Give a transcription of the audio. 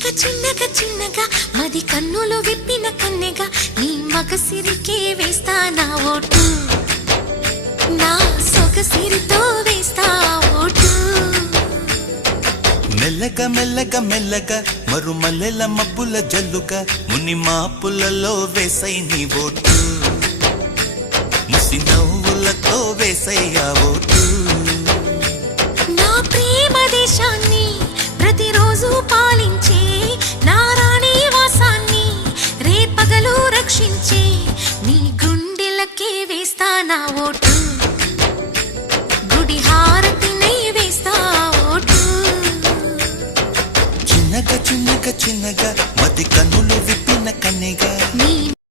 చిన్నగా చిన్నగా చిన్నగా మది కన్నులు విప్పిన కన్నెగా నీ మగసిరికే వేస్తా నా ఓటు, నా సొగసిరితో వేస్తా ఓటు. మెల్లగా మెల్లగా మెల్లగా మరుమల్లెల మబ్బుల జల్లుగా ముని మాపులలో వేసై నీ ఓటు, ముసి నవ్వులతో వేసయ్యా ఓటు. నా ప్రేమ దేశాన్ని ప్రతిరోజు పాలించే నా రాణి వాసాన్ని రేపగలు రక్షించే నీ గుండెలకే వేస్తా నా ఓటు.